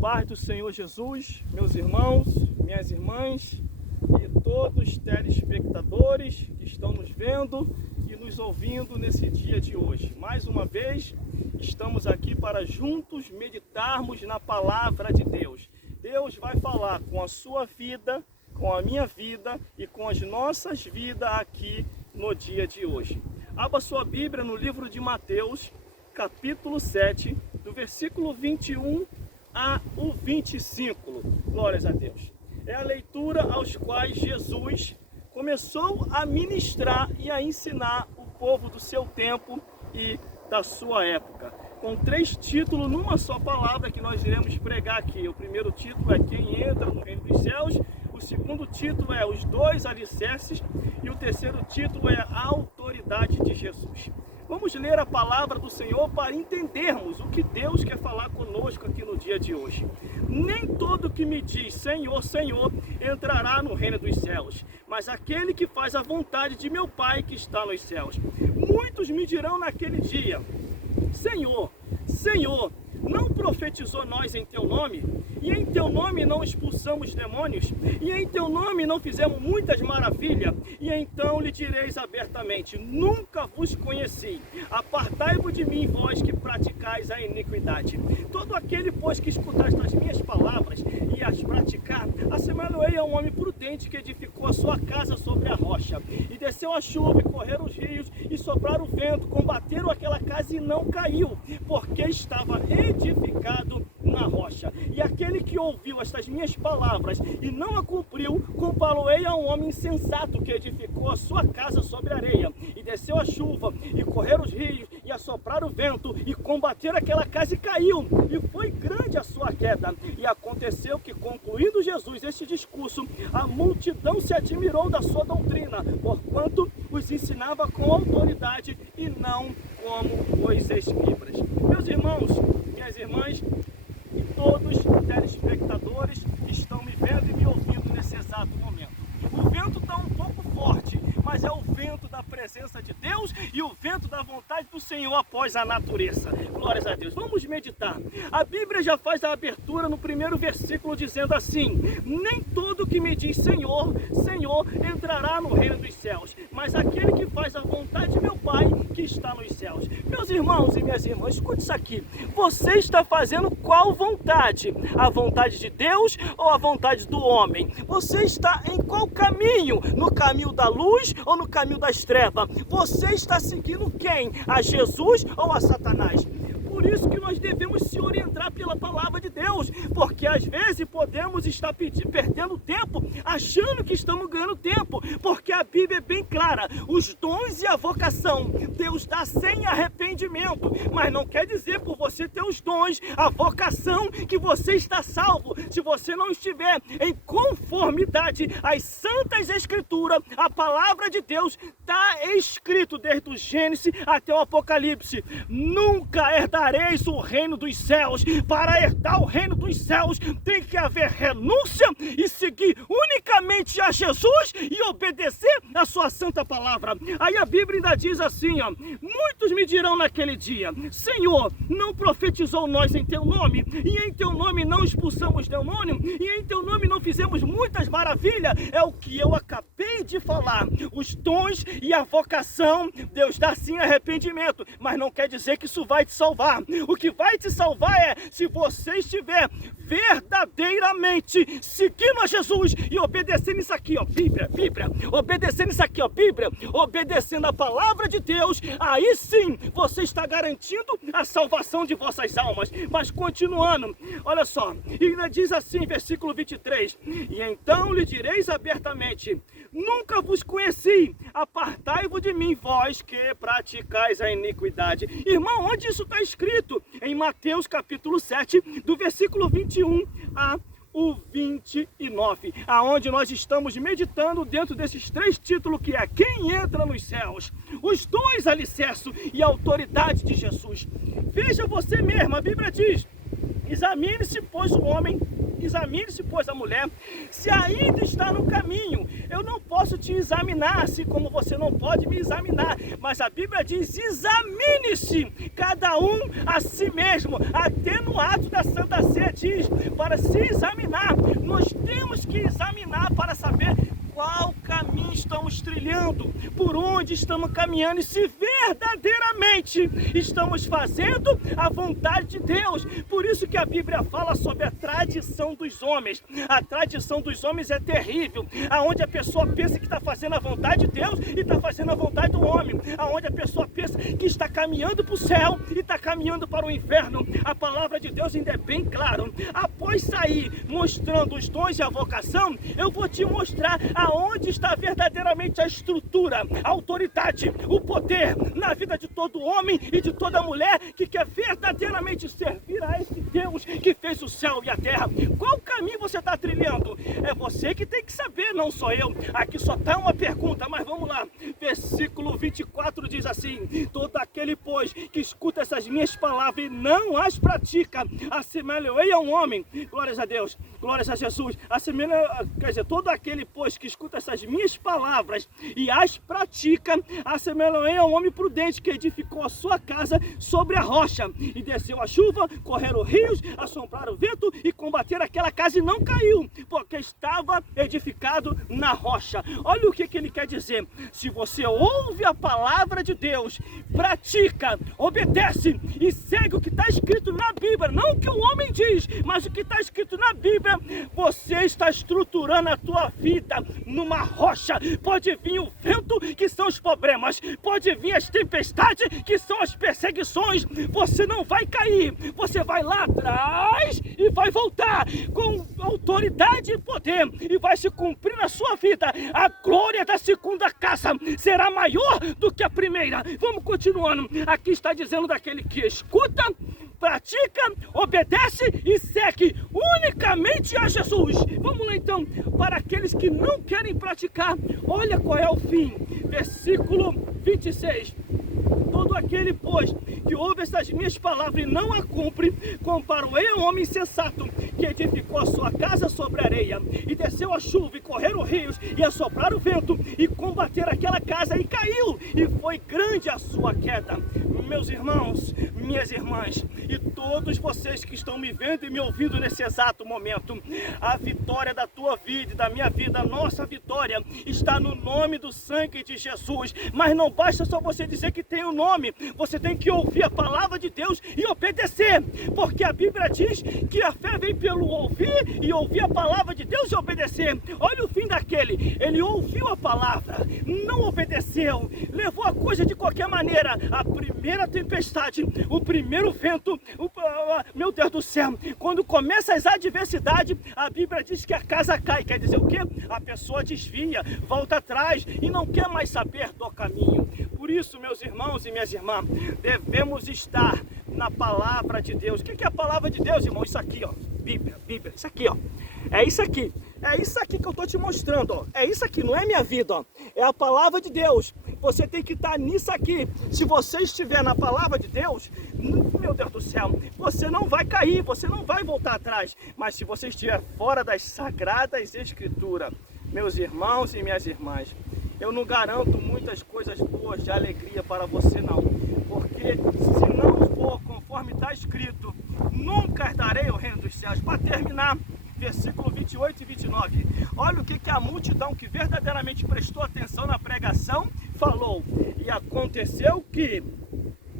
paz do Senhor Jesus, meus irmãos, minhas irmãs e todos os telespectadores que estão nos vendo e nos ouvindo nesse dia de hoje. Mais uma vez, estamos aqui para juntos meditarmos na palavra de Deus. Deus vai falar com a sua vida, com a minha vida e com as nossas vidas aqui no dia de hoje. Abra sua Bíblia no livro de Mateus, capítulo 7, do versículo 21 ao 25. Glórias a Deus. É a leitura aos quais Jesus começou a ministrar e a ensinar o povo do seu tempo e da sua época. Com 3 títulos numa só palavra que nós iremos pregar aqui. O primeiro título é Quem Entra no Reino dos Céus. O segundo título é Os 2 Alicerces. E o terceiro título é A Autoridade de Jesus. Vamos ler a palavra do Senhor para entendermos o que Deus quer falar conosco aqui no dia de hoje. Nem todo que me diz Senhor, Senhor, entrará no reino dos céus, mas aquele que faz a vontade de meu Pai que está nos céus. Muitos me dirão naquele dia, Senhor, Senhor, não profetizou nós em teu nome? E em teu nome não expulsamos demônios? E em teu nome não fizemos muitas maravilhas? E então lhe direis abertamente, nunca vos conheci. Apartai-vos de mim, vós que praticais a iniquidade. Todo aquele, pois, que escutar estas minhas palavras e as praticar, assemelhou-ei a um homem prudente que edificou a sua casa sobre a rocha. E desceu a chuva, e correram os rios, e sopraram o vento, combateram aquela casa e não caiu, porque estava edificado na rocha. E aquele que ouviu estas minhas palavras e não a cumpriu, comparou-ei a um homem insensato que edificou a sua casa sobre a areia. E desceu a chuva, e correram os rios, e assopraram o vento, e combateram aquela casa e caiu. E foi grande a sua queda. E aconteceu que, concluindo Jesus este discurso, a multidão se admirou da sua doutrina, porquanto os ensinava com autoridade e não como os escribas. Meus irmãos, minhas irmãs, e todos os telespectadores que estão me vendo e me ouvindo nesse exato momento. O vento está um pouco forte, mas é o vento da presença de Deus e o vento da vontade do Senhor após a natureza. Glórias a Deus. Vamos meditar. A Bíblia já faz a abertura no primeiro versículo dizendo assim, nem todo que me diz Senhor, Senhor, entrará no reino dos céus, mas aquele que faz a vontade de meu Pai que está nos céus. Meus irmãos e minhas irmãs, escute isso aqui. Você está fazendo qual vontade? A vontade de Deus ou a vontade do homem? Você está em qual caminho? No caminho da luz ou no caminho das trevas? Você está seguindo quem? A Jesus ou a Satanás? Por isso que nós devemos se orientar pela palavra de Deus, porque às vezes podemos estar perdendo tempo, achando que estamos ganhando tempo, porque a Bíblia é bem clara, os dons e a vocação, Deus dá sem arrependimento, mas não quer dizer por você ter os dons, a vocação, que você está salvo, se você não estiver em conformidade às santas escrituras, a palavra de Deus está escrito desde o Gênesis até o Apocalipse, nunca herdareis o reino dos céus. Para herdar o reino dos céus tem que haver renúncia e seguir unicamente a Jesus e obedecer a sua santa palavra. Aí a Bíblia ainda diz assim, ó, muitos me dirão naquele dia, Senhor, não profetizou nós em teu nome, e em teu nome não expulsamos demônio, e em teu nome não fizemos muitas maravilhas? É o que eu acabei de falar. Os dons e a vocação, Deus dá sim arrependimento, mas não quer dizer que isso vai te salvar. O que vai te salvar é se você estiver verdadeiramente seguindo a Jesus e obedecendo isso aqui, ó, Bíblia, obedecendo isso aqui, ó, Bíblia, obedecendo a palavra de Deus, aí sim você está garantindo a salvação de vossas almas. Mas continuando, olha só, e ainda diz assim, versículo 23, e então lhe direis abertamente, nunca vos conheci, apartai-vos de mim, vós que praticais a iniquidade. Irmão, onde isso está escrito? Em Mateus capítulo 7, do versículo 21 a o 29, aonde nós estamos meditando dentro desses 3 títulos, que é Quem Entra nos Céus, Os 2 Alicerces e a Autoridade de Jesus. Veja você mesmo, a Bíblia diz, examine-se, pois, o homem examine-se, pois, a mulher, se ainda está no caminho. Eu não posso te examinar, assim como você não pode me examinar, mas a Bíblia diz, examine-se cada um a si mesmo, até no ato da Santa Ceia diz, para se examinar. Nós temos que examinar para saber qual caminho estamos trilhando, por onde estamos caminhando e se verdadeiramente estamos fazendo a vontade de Deus. Por isso que a Bíblia fala sobre a tradição dos homens. A tradição dos homens é terrível, aonde a pessoa pensa que está fazendo a vontade de Deus e está fazendo a vontade do homem, aonde a pessoa pensa que está caminhando para o céu e está caminhando para o inferno. A palavra de Deus ainda é bem clara. Após sair mostrando os dons e a vocação, eu vou te mostrar aonde está verdadeiramente a estrutura, a autoridade, o poder na vida de todo homem e de toda mulher que quer verdadeiramente servir a esse Deus que fez o céu e a terra. Qual caminho você está trilhando? É você que tem que saber, não sou eu. Aqui só está uma pergunta, mas vamos lá. Versículo 24 diz assim: todo aquele, pois, que escuta essas minhas palavras e não as pratica, assemelha-ei a um homem. Glórias a Deus, glórias a Jesus. Quer dizer, todo aquele, pois, que escuta essas minhas palavras e as pratica, assemelha-ei a um homem prudente que edificou a sua casa sobre a rocha, e desceu a chuva, correram rios, assombraram o vento e combateram aquela casa e não caiu, porque estava edificado na rocha. Olha o que ele quer dizer. Se você ouve a palavra de Deus, pratica, obedece e segue o que está escrito na Bíblia, não o que o homem diz, mas o que está escrito na Bíblia, você está estruturando a tua vida numa rocha. Pode vir o vento, que são os problemas, pode vir as tempestades, que são as perseguições, você não vai cair, você vai lá atrás e vai voltar com autoridade e poder, e vai se cumprir na sua vida. A glória da segunda casa será maior do que a primeira. Vamos continuando. Aqui está dizendo daquele que escuta, pratica, obedece e segue unicamente a Jesus. Vamos lá então, para aqueles que não querem praticar, olha qual é o fim. Versículo 26. Todo aquele, pois, que ouve essas minhas palavras e não a cumpre, comparo-ei a um homem insensato, que edificou a sua casa sobre a areia, e desceu a chuva, e correram rios, e assopraram o vento, e combateram aquela casa, e caiu, e foi grande a sua queda. Meus irmãos, minhas irmãs, e todos vocês que estão me vendo e me ouvindo nesse exato momento, a vitória da tua vida e da minha vida, a nossa vitória, está no nome do sangue de Jesus. Mas não basta só você dizer que tem o nome, você tem que ouvir a palavra de Deus e obedecer, porque a Bíblia diz que a fé vem pelo ouvir e ouvir a palavra de Deus e obedecer. Olha o fim daquele, ele ouviu a palavra, não obedeceu, levou a coisa de qualquer maneira. A primeira tempestade, o primeiro vento, meu Deus do céu, quando começa as adversidades, a Bíblia diz que a casa cai. Quer dizer o quê? A pessoa desvia, volta atrás e não quer mais saber do caminho. Por isso, meus irmãos e minhas irmãs, devemos estar na palavra de Deus. O que é a palavra de Deus, irmão? Isso aqui, ó, Bíblia, isso aqui, ó, é isso aqui que eu estou te mostrando, ó. É isso aqui, não é minha vida, ó. É a palavra de Deus. Você tem que estar nisso aqui. Se você estiver na palavra de Deus, meu Deus do céu, você não vai cair, você não vai voltar atrás. Mas se você estiver fora das sagradas escrituras, meus irmãos e minhas irmãs, eu não garanto muitas coisas boas de alegria para você não, porque se não for conforme está escrito, nunca darei o reino dos céus. Para terminar, versículo 28 e 29, olha o que a multidão que verdadeiramente prestou atenção na pregação falou. E aconteceu que,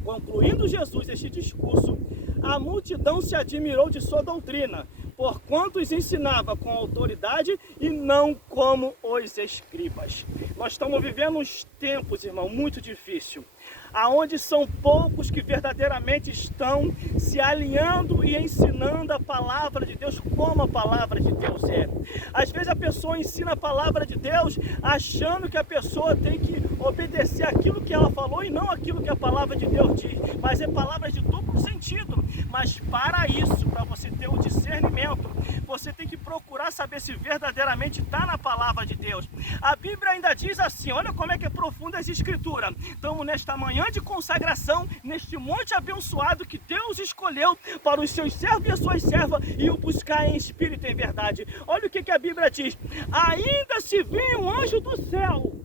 concluindo Jesus este discurso, a multidão se admirou de sua doutrina, porquanto os ensinava com autoridade e não como os escribas. Nós estamos vivendo uns tempos, irmão, muito difícil, aonde são poucos que verdadeiramente estão se alinhando e ensinando a palavra de Deus como a palavra de Deus é. Às vezes a pessoa ensina a palavra de Deus achando que a pessoa tem que obedecer aquilo que ela falou e não aquilo que a palavra de Deus diz, mas é palavra de duplo sentido. Mas para isso, para você ter o discernimento, você tem que procurar saber se verdadeiramente está na palavra de Deus. A Bíblia ainda diz assim, olha como é que é profunda essa escritura. Estamos nesta manhã de consagração, neste monte abençoado que Deus escolheu para os seus servos e as suas servas e o buscar em espírito e em verdade. Olha o que a Bíblia diz. Ainda se viu um anjo do céu.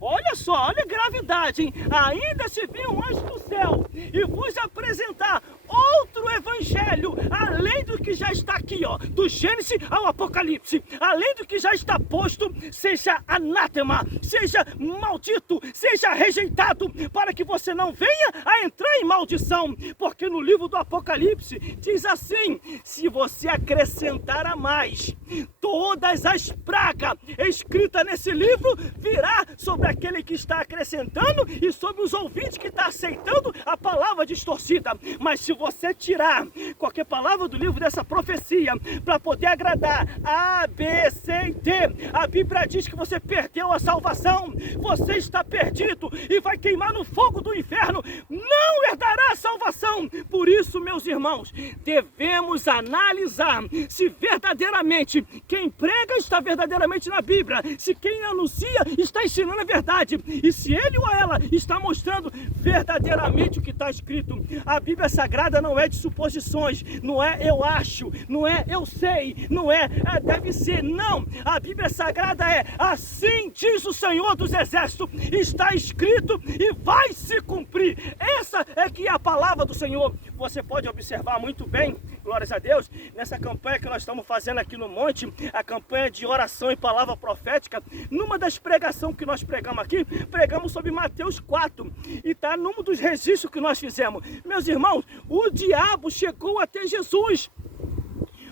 Olha só, olha a gravidade, hein? Ainda se viu um anjo do céu e vos apresentar outro evangelho, além do que já está aqui, ó, do Gênesis ao Apocalipse, além do que já está posto, seja anátema, seja maldito, seja rejeitado, para que você não venha a entrar em maldição, porque no livro do Apocalipse diz assim, se você acrescentar a mais, todas as pragas escritas nesse livro virá sobre aquele que está acrescentando e sobre os ouvintes que está aceitando a palavra distorcida. Mas se você tirar qualquer palavra do livro dessa profecia para poder agradar A, B, C e D, a Bíblia diz que você perdeu a salvação, você está perdido e vai queimar no fogo do inferno, não herdará a salvação. Por isso, meus irmãos, devemos analisar se verdadeiramente quem prega está verdadeiramente na Bíblia, se quem anuncia está ensinando a verdade e se ele ou ela está mostrando verdadeiramente o que está escrito. A Bíblia Sagrada não é de suposições, não é eu acho, não é eu sei, não é deve ser, não. A Bíblia Sagrada é assim diz o Senhor dos Exércitos, está escrito e vai se cumprir. Essa é que é a palavra do Senhor. Você pode observar muito bem, glórias a Deus, nessa campanha que nós estamos fazendo aqui no monte, a campanha de oração e palavra profética. Numa das pregações que nós pregamos aqui, pregamos sobre Mateus 4 e está num dos registros que nós fizemos. Meus irmãos, o diabo chegou até Jesus.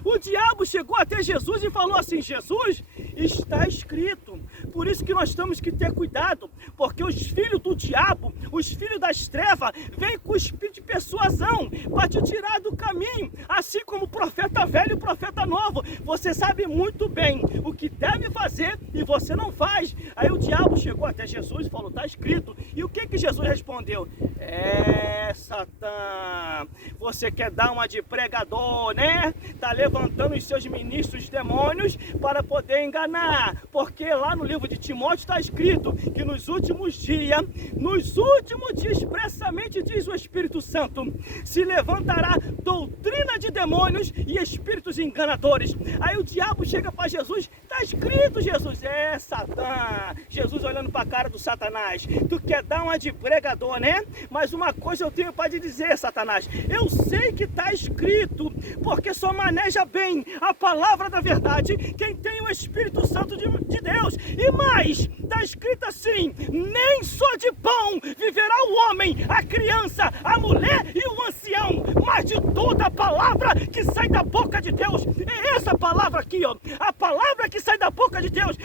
O diabo chegou até Jesus e falou assim, Jesus, está escrito. Por isso que nós temos que ter cuidado, porque os filhos do diabo, os filhos das trevas, vêm com o espírito de persuasão para te tirar do caminho, assim como o profeta velho e o profeta novo. Você sabe muito bem o que deve fazer e você não faz. Aí o diabo chegou até Jesus e falou, está escrito. E o que Jesus respondeu? Satã, você quer dar uma de pregador, né? Está levantando os seus ministros demônios para poder enganar, porque lá no livro de Timóteo está escrito que nos últimos dias expressamente diz o Espírito Santo, se levantará doutrina de demônios e espíritos enganadores. Aí o diabo chega para Jesus, está escrito, Jesus, Satã, Jesus olhando para a cara do Satanás, tu quer dar uma de pregador, né? Mas uma coisa eu tenho para te dizer, Satanás, eu sei que está escrito, porque só maneja bem a palavra da verdade quem tem o Espírito Santo de Deus. E mais, está escrito assim, nem só de pão viverá o homem, a criança, a mulher e o ancião, mas de toda a palavra que sai da boca de Deus. É essa palavra aqui, ó, a palavra que sai da boca de Deus.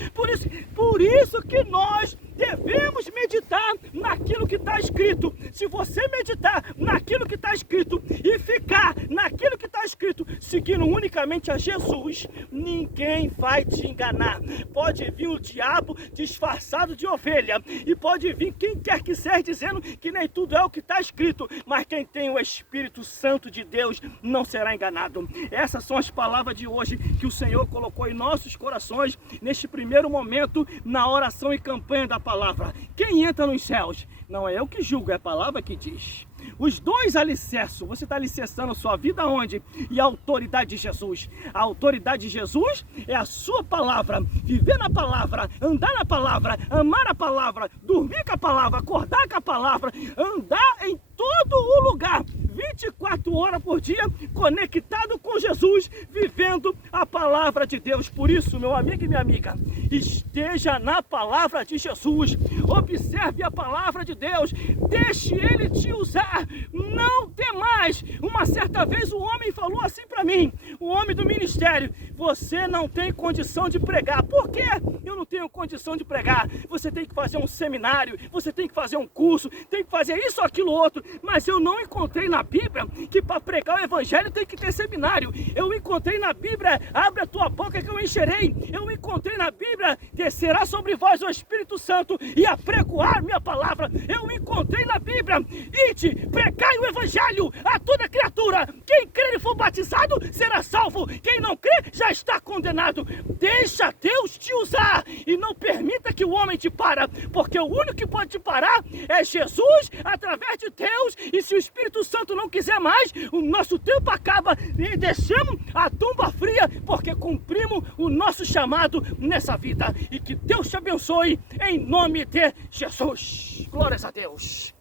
Por isso que nós devemos meditar naquilo que está escrito. Se você meditar naquilo que está escrito e ficar naquilo que está escrito, seguindo unicamente a Jesus, ninguém vai te enganar. Pode vir o diabo disfarçado de ovelha e pode vir quem quer que seja dizendo que nem tudo é o que está escrito, mas quem tem o Espírito Santo de Deus não será enganado. Essas são as palavras de hoje que o Senhor colocou em nossos corações neste primeiro momento na oração e campanha da palavra. Quem entra nos céus? Não é eu que julgo, é a palavra que diz. Os dois alicerços, você está alicerçando sua vida onde? E a autoridade de Jesus. A autoridade de Jesus é a sua palavra. Viver na palavra, andar na palavra, amar a palavra, dormir com a palavra, acordar com a palavra, andar em todo o lugar, 24 horas por dia, conectado com Jesus, vivendo a palavra de Deus. Por isso, meu amigo e minha amiga, esteja na palavra de Jesus, observe a palavra de Deus, deixe Ele te usar, não demais. Uma certa vez o homem falou assim para mim, o homem do ministério, você não tem condição de pregar. Por quê? Eu não tenho condição de pregar. Você tem que fazer um seminário, você tem que fazer um curso, tem que fazer isso, aquilo, outro. Mas eu não encontrei na Bíblia que para pregar o evangelho tem que ter seminário. Eu encontrei na Bíblia, abre a tua boca que eu encherei. Eu encontrei na Bíblia, descerá sobre vós o Espírito Santo e apregoar minha palavra. Eu encontrei na Bíblia, ide, pregai o evangelho a toda criatura. palavra. Quem crer e for batizado será salvo. Quem não crer já está condenado. Deixa Deus te usar e não permita que o homem te para, porque o único que pode te parar é Jesus, através de Deus. E se o Espírito Santo não quiser mais, o nosso tempo acaba e deixamos a tumba fria, porque cumprimos o nosso chamado nessa vida. E que Deus te abençoe em nome de Jesus. Glórias a Deus.